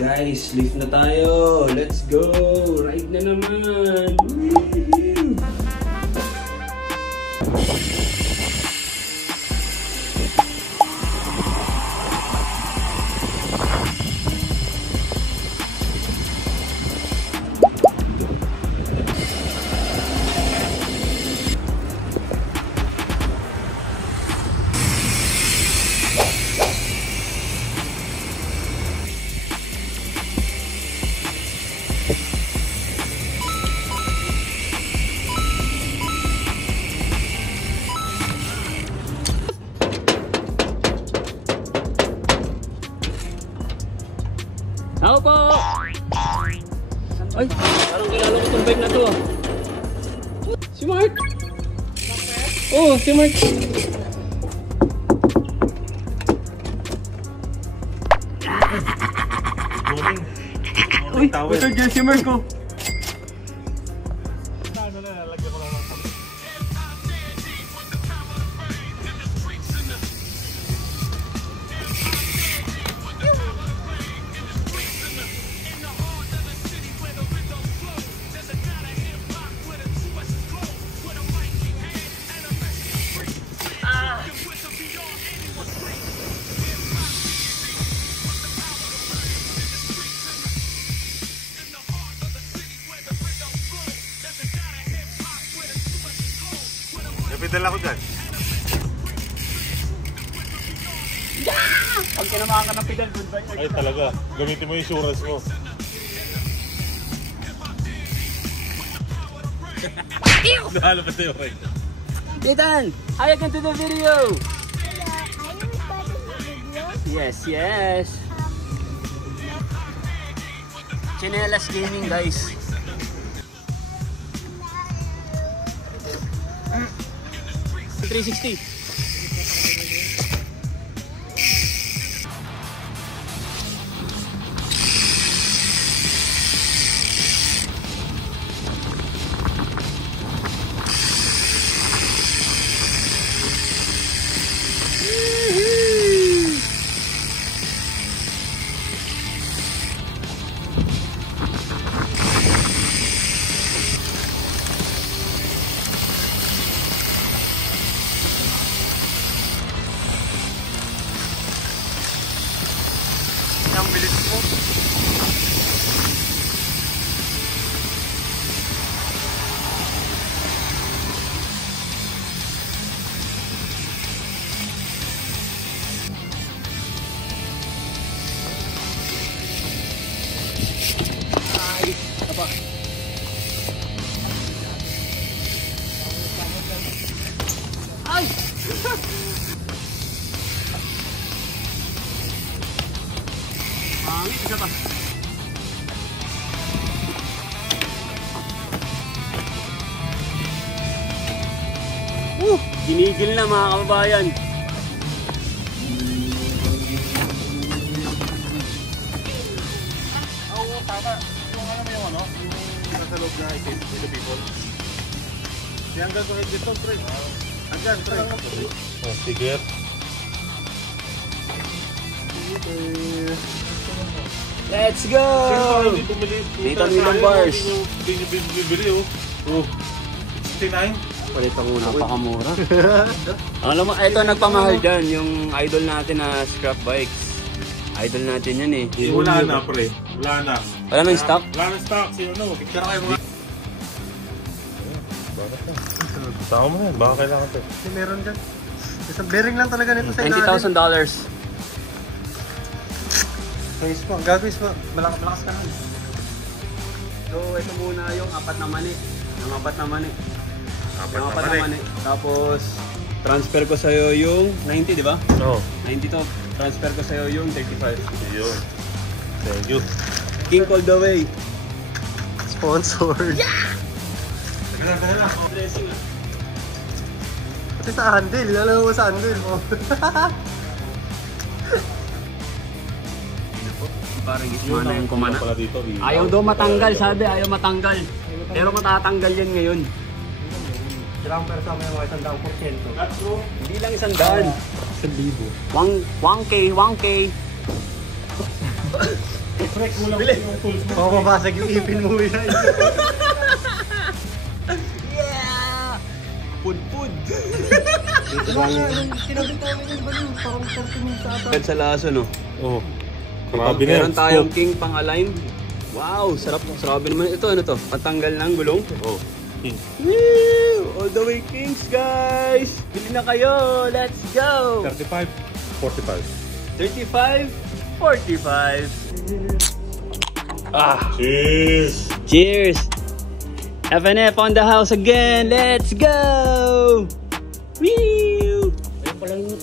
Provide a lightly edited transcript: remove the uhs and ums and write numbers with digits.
Guys, lift na tayo. Let's go. Ride na naman. Ako po! Ay, parang kilala ko itong bike na to. Si Mark! Oh, si Mark! Uy, ito dyan si Mark ko! Napidal ako dyan. Pag kinamahan ka ng pedal, goodbye. Ay talaga, gamitin mo yung insurance mo. Nahalo pa tayo kayo. Ethan, hi again to the video! Yes, yes! Chinelas Gaming, guys. $360. Ang bilis mo. Ay, apa? Ay! Pangit, isa pa. Ginigil na mga kababayan. Oo, tama. Yung ano mo yung ano? Yung nasa loob na itin with the people. Di hanggang ko dito, Trey. Hanggang, Trey. Oh, sticker. Let's go! Dito ang ilang bars. Hindi nyo bibili, oh. Oh, 69. Palit ako, napakamura. Alam mo, ito nagpamahal dyan, yung idol natin na scrap bikes. Idol natin yan eh. Wala na, pre. Wala na. Wala nang stock? Wala nang stock. Sino no? Picture kayo mga. Bakit na? Tama mo yan. Baka kailangan ito. Meron dyan. Isang bearing lang talaga nito sa $90,000. Guys mo, gagawin mo. Malakas ka na. So, ito muna yung apat na mani. Yung apat na mani. Apat Yung na mani. Tapos, transfer ko sa'yo yung 90, di ba? Oo. 90 to. Transfer ko sa'yo yung 35. Yun. Thank you. King all the way. Sponsored. Tagal na. Dressing ah. Pati sa handle. Alam mo sa handle mo. Parang ismana yung kumana. Pala dito, Ayaw daw matanggal, sabi. Ayaw matanggal. Pero matatanggal yan ngayon. Kailangan pero sa mga 100%. Hindi lang 100. 1,000. 1K. Pre, kulang yung tools mo. Mamabasag yung ipin mo yan. Yeah! Pud-pud! Ito ba nga, sinabi namin yun ba yun? Parang 30 minutes ata. Agad sa laso, no? Oo. Grabe na Meron tayong king pang align. Wow, sarap. Sarap naman ito. Ano to? Patanggal ng gulong. Oo. King. Woo! All the way kings, guys! Bili na kayo! Let's go! 35, 45. 35, 45. Ah! Cheers! Cheers! FNF on the house again! Let's go! Woo! Ayun pala yung